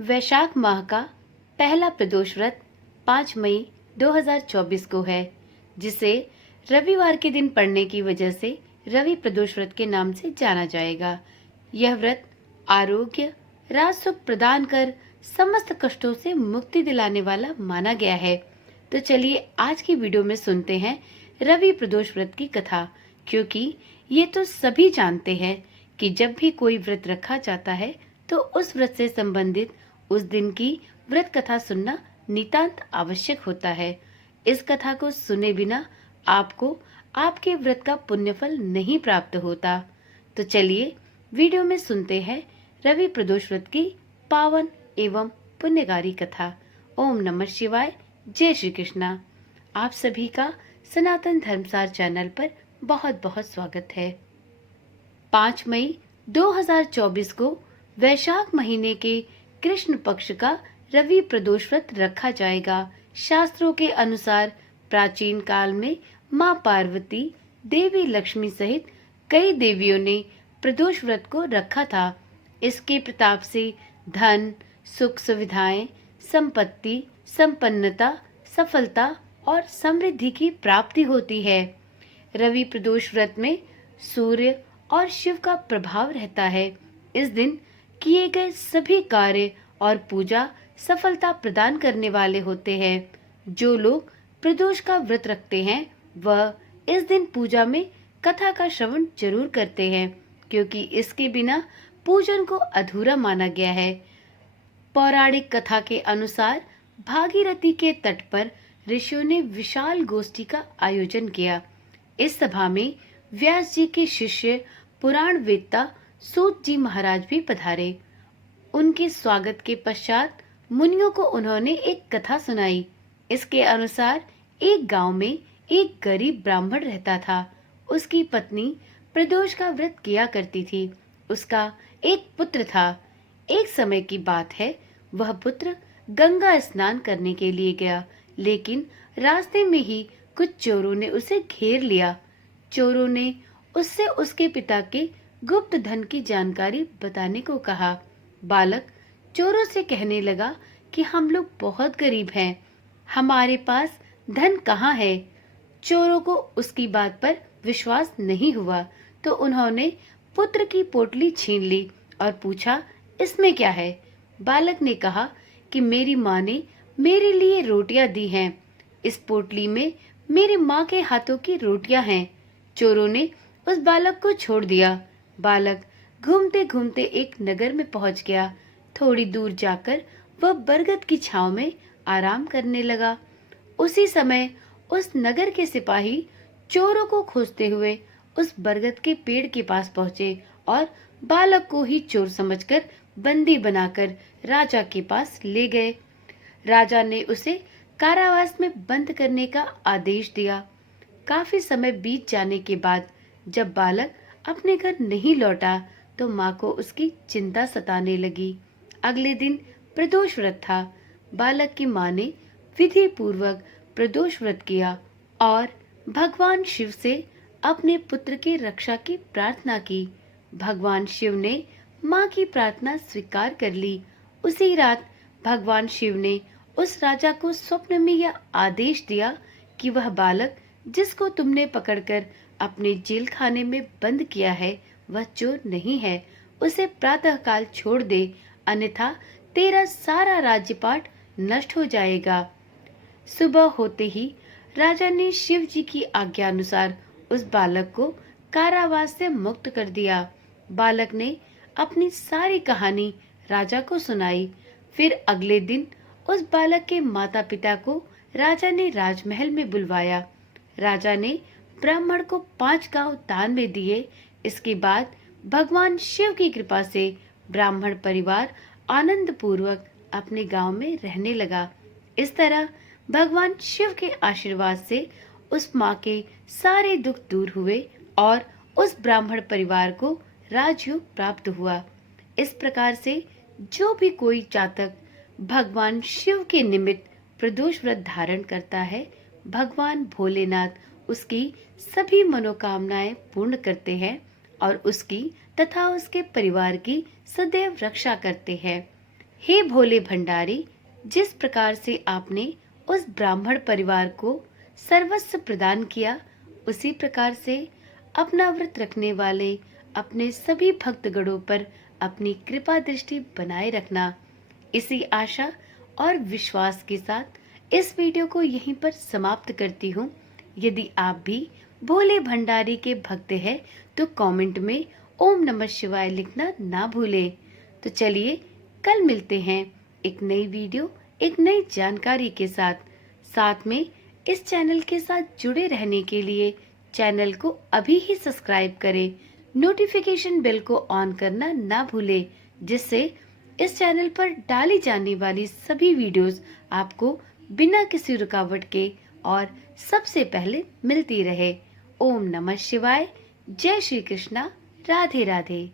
वैशाख माह का पहला प्रदोष व्रत 5 मई 2024 को है, जिसे रविवार के दिन पड़ने की वजह से रवि प्रदोष व्रत के नाम से जाना जाएगा। यह व्रत आरोग्य, राज सुख प्रदान कर समस्त कष्टों से मुक्ति दिलाने वाला माना गया है। तो चलिए आज की वीडियो में सुनते हैं रवि प्रदोष व्रत की कथा, क्योंकि ये तो सभी जानते हैं कि जब भी कोई व्रत रखा जाता है तो उस व्रत से संबंधित उस दिन की व्रत कथा सुनना नितांत आवश्यक होता है। इस कथा को सुने बिना आपको आपके व्रत का पुण्यफल नहीं प्राप्त होता। तो चलिए वीडियो में सुनते हैं रवि प्रदोष व्रत की पावन एवं पुण्यकारी कथा। ओम नमः शिवाय। जय श्री कृष्णा। आप सभी का सनातन धर्मसार चैनल पर बहुत बहुत स्वागत है। 5 मई 2024 को वैशाख महीने के कृष्ण पक्ष का रवि प्रदोष व्रत रखा जाएगा। शास्त्रों के अनुसार प्राचीन काल में मां पार्वती, देवी लक्ष्मी सहित कई देवियों ने प्रदोष व्रत को रखा था। इसके प्रताप से धन, सुख सुविधाएं, संपत्ति, संपन्नता, सफलता और समृद्धि की प्राप्ति होती है। रवि प्रदोष व्रत में सूर्य और शिव का प्रभाव रहता है। इस दिन किए गए सभी कार्य और पूजा सफलता प्रदान करने वाले होते हैं। जो लोग प्रदोष का व्रत रखते हैं वह इस दिन पूजा में कथा का श्रवण जरूर करते हैं, क्योंकि इसके बिना पूजन को अधूरा माना गया है। पौराणिक कथा के अनुसार भागीरथी के तट पर ऋषियों ने विशाल गोष्ठी का आयोजन किया। इस सभा में व्यास जी के शिष्य पुराण वेत्ता सूत जी महाराज भी पधारे। उनके स्वागत के पश्चात मुनियों को उन्होंने एक कथा सुनाई। इसके अनुसार एक गांव में एक गरीब ब्राह्मण रहता था। उसकी पत्नी प्रदोष का व्रत किया करती थी। उसका एक पुत्र था। एक समय की बात है, वह पुत्र गंगा स्नान करने के लिए गया, लेकिन रास्ते में ही कुछ चोरों ने उसे घेर लिया। चोरों ने उससे उसके पिता के गुप्त धन की जानकारी बताने को कहा। बालक चोरों से कहने लगा कि हम लोग बहुत गरीब हैं, हमारे पास धन कहाँ है। चोरों को उसकी बात पर विश्वास नहीं हुआ, तो उन्होंने पुत्र की पोटली छीन ली और पूछा, इसमें क्या है। बालक ने कहा कि मेरी माँ ने मेरे लिए रोटियां दी हैं। इस पोटली में मेरी माँ के हाथों की रोटियां हैं। चोरों ने उस बालक को छोड़ दिया। बालक घूमते घूमते एक नगर में पहुंच गया। थोड़ी दूर जाकर वह बरगद की छांव में आराम करने लगा। उसी समय उस नगर के सिपाही चोरों को खोजते हुए उस बरगद के पेड़ के पास पहुंचे और बालक को ही चोर समझकर बंदी बनाकर राजा के पास ले गए। राजा ने उसे कारावास में बंद करने का आदेश दिया। काफी समय बीत जाने के बाद जब बालक अपने घर नहीं लौटा तो माँ को उसकी चिंता सताने लगी। अगले दिन प्रदोष व्रत था। बालक की माँ ने विधि पूर्वक प्रदोष व्रत किया और भगवान शिव से अपने पुत्र की रक्षा की प्रार्थना की। भगवान शिव ने माँ की प्रार्थना स्वीकार कर ली। उसी रात भगवान शिव ने उस राजा को स्वप्न में यह आदेश दिया कि वह बालक जिसको तुमने पकड़कर अपने जेल खाने में बंद किया है वह चोर नहीं है। उसे प्रातःकाल छोड़ दे, अन्यथा तेरा सारा राज्यपाट नष्ट हो जाएगा। सुबह होते ही राजा ने शिव जी की आज्ञा अनुसार उस बालक को कारावास से मुक्त कर दिया। बालक ने अपनी सारी कहानी राजा को सुनाई। फिर अगले दिन उस बालक के माता पिता को राजा ने राजमहल में बुलवाया। राजा ने ब्राह्मण को 5 गांव दान में दिए। इसके बाद भगवान शिव की कृपा से ब्राह्मण परिवार आनंद पूर्वक अपने गांव में रहने लगा। इस तरह भगवान शिव के आशीर्वाद से उस माँ के सारे दुख दूर हुए और उस ब्राह्मण परिवार को राजयोग प्राप्त हुआ। इस प्रकार से जो भी कोई जातक भगवान शिव के निमित्त प्रदोष व्रत धारण करता है, भगवान भोलेनाथ उसकी सभी मनोकामनाएं पूर्ण करते हैं और उसकी तथा उसके परिवार की सदैव रक्षा करते हैं। हे भोले भंडारी, जिस प्रकार से आपने उस ब्राह्मण परिवार को सर्वस्व प्रदान किया, उसी प्रकार से अपना व्रत रखने वाले अपने सभी भक्तगणों पर अपनी कृपा दृष्टि बनाए रखना। इसी आशा और विश्वास के साथ इस वीडियो को यहीं पर समाप्त करती हूँ। यदि आप भी भोले भंडारी के भक्त हैं तो कमेंट में ओम नमः शिवाय लिखना ना भूलें। तो चलिए कल मिलते हैं एक नई वीडियो, एक नई जानकारी के साथ। साथ में इस चैनल के साथ जुड़े रहने के लिए चैनल को अभी ही सब्सक्राइब करें, नोटिफिकेशन बेल को ऑन करना ना भूलें, जिससे इस चैनल पर डाली जाने वाली सभी वीडियोस आपको बिना किसी रुकावट के और सबसे पहले मिलती रहे। ओम नमः शिवाय। जय श्री कृष्णा। राधे राधे।